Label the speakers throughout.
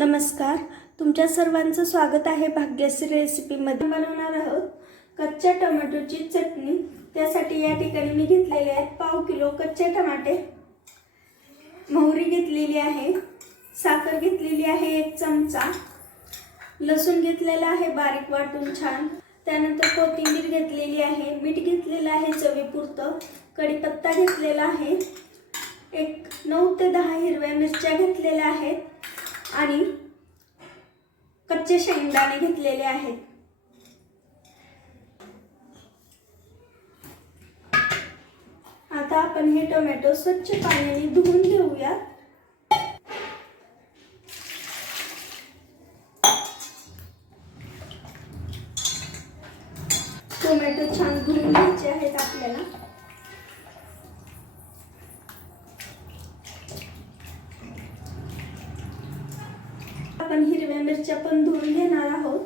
Speaker 1: नमस्कार. तुमच्या सर्वांचं स्वागत आहे भाग्यश्री रेसिपीमध्ये बनवणार आहोत कच्च्या टोमॅटोची चटणी. त्यासाठी या ठिकाणी मी घेतलेले आहेत पाव किलो कच्चे टमाटे. मोहरी घेतलेली आहे. साखर घेतलेली आहे एक चमचा. लसूण घेतलेला आहे बारीक वाटून छान. त्यानंतर कोथिंबीर घेतलेली आहे मीठ घेतलेलं आहे चवीपुरतं. कढीपत्ता घेतलेला आहे. एक नऊ ते दहा हिरव्या मिरच्या घेतलेल्या आहेत. आणि कच्चे शेंगदाणे घेतलेले आहेत. आता आपण हे टोमॅटो स्वच्छ पाण्याने धुवून घेऊया. टोमॅटो छान धुवून घ्यायचे आहेत आपल्याला. आपण हिरव्या मिरच्या पण धुवून घेणार आहोत.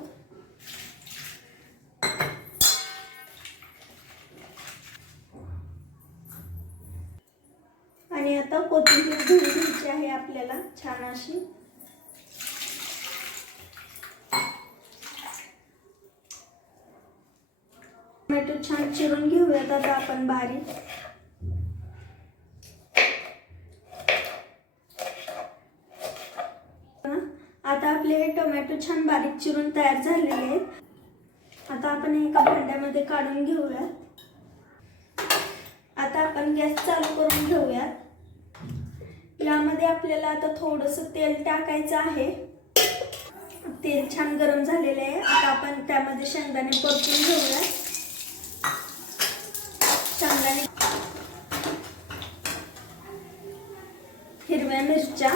Speaker 1: आणि आता कोथिंबीर धुवून घ्यायची आहे आपल्याला छान अशी. टोमॅटो छान चिरून घेऊयात आता आपण बारीक आता आपले हे टोमॅटो छान बारीक चिरून तयार झालेले आहेत. आता आपण एका भांड्यामध्ये काढून घेऊयात. आता आपण गॅस चालू करून घेऊयात. यामध्ये आपल्याला आता थोडंसं तेल टाकायचं आहे. तेल छान गरम झालेलं आहे. आता आपण त्यामध्ये शेंगदाणे परतून घेऊयात. शेंगदाणे हिरव्या मिरच्या.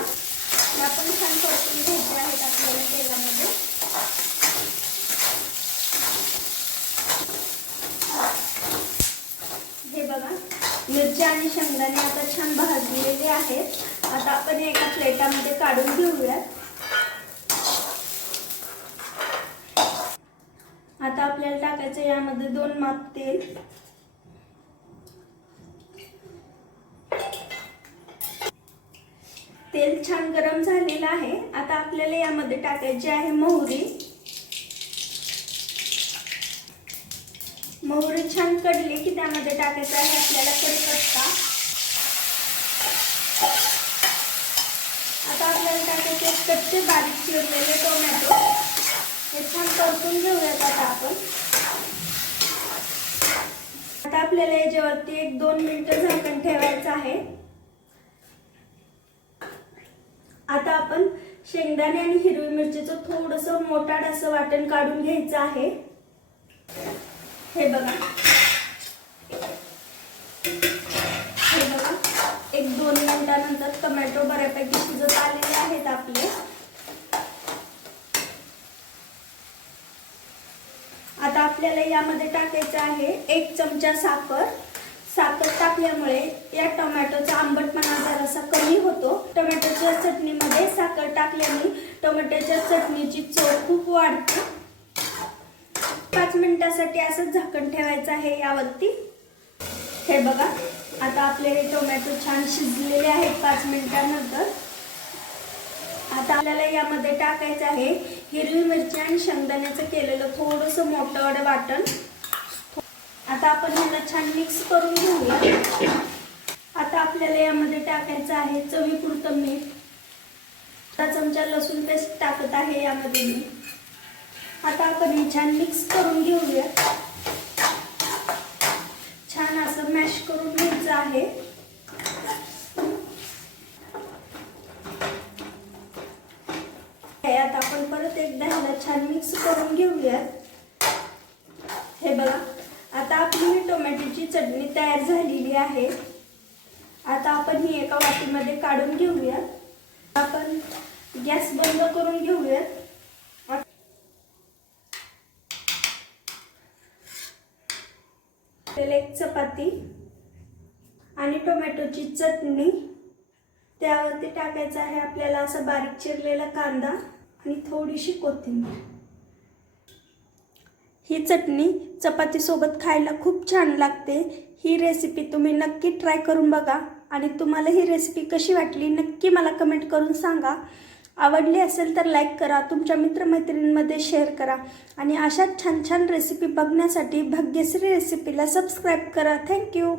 Speaker 1: ह्या पण छान परतून घ्यायच्या आहेत आपल्याला तेलामध्ये. हे बघा मिरच्या आणि शेंगदाणे आता छान भाजलेले आहेत. आता आपण एका प्लेटामध्ये काढून घेऊयात. आता आपल्याला टाकायचं यामध्ये दोन माप तेल. तेल छान गरम झालेलं आहे. आता आपल्याला यामध्ये टाकायची आहे मोहरी. मोहरी छान कडली की त्यामध्ये टाकायचं आहे आपल्याला कढीपत्ता आता आपल्याला टाकायचे कच्चे बारीक चिरलेले टोमॅटो. हे छान परतून घेऊयात आता आपण. आता आपल्याला याच्यावरती एक दोन मिनिटं झाकण ठेवायचं आहे. आता आपण शेंगदाणे आणि हिरवी मिरचीचं थोडंसं मोठाड असं वाटण काढून घ्यायचं आहे. हे बघा. हे बघा. एक दोन मिनिटानंतर टोमॅटो बऱ्यापैकी शिजत आलेले आहेत आपले. आता आपल्याला यामध्ये टाकायचं आहे एक चमचा साखर. साखर टाकल्यामुळे या टोमॅटोचा आंबटपणा जरासा कमी होतो. टोमॅटोच्या चटणीमध्ये साखर टाकल्याने टोमॅटोच्या चटणीची चव खूप वाढते. पाच मिनिटासाठी असं झाकण ठेवायचं आहे यावरती. हे बघा आता आपले हे टोमॅटो छान शिजलेले आहेत पाच मिनिटानंतर. आता आपल्याला यामध्ये टाकायचं आहे हिरवी मिरची आणि शेंगदाण्याचं केलेलं थोडंसं मोठं वाटण. आता आपण ह्याला छान मिक्स करून घेऊया. आता आपल्याला यामध्ये टाकायचं आहे चवीपुरतं मीठ. आता चमचा लसूण पेस्ट टाकत आहे यामध्ये मी. आता आपण हे छान मिक्स करून घेऊया. छान असं मॅश करून घ्यायचं आहे. आता आपण परत एकदा ह्याला छान मिक्स करून घेऊयात हे बघा. आता आपली ही टोमॅटोची चटणी तयार झालेली आहे. आता आपण ही एका वाटीमध्ये काढून घेऊया. आपण गॅस बंद करून घेऊयात आपल्याला एक चपाती आणि टोमॅटोची चटणी. त्यावरती टाकायचं आहे आपल्याला असा बारीक चिरलेला कांदा आणि थोडीशी कोथिंबीर. ही चटणी चपातीसोबत खायला खूप छान लागते. ही रेसिपी तुम्ही नक्की ट्राय करून बघा आणि तुम्हाला ही रेसिपी कशी वाटली नक्की मला कमेंट करून सांगा. आवडली असेल तर लाईक करा तुमच्या मित्रमैत्रिणींमध्ये शेअर करा आणि अशाच छान छान रेसिपी बघण्यासाठी भाग्यश्री रेसिपीला सबस्क्राईब करा. थँक्यू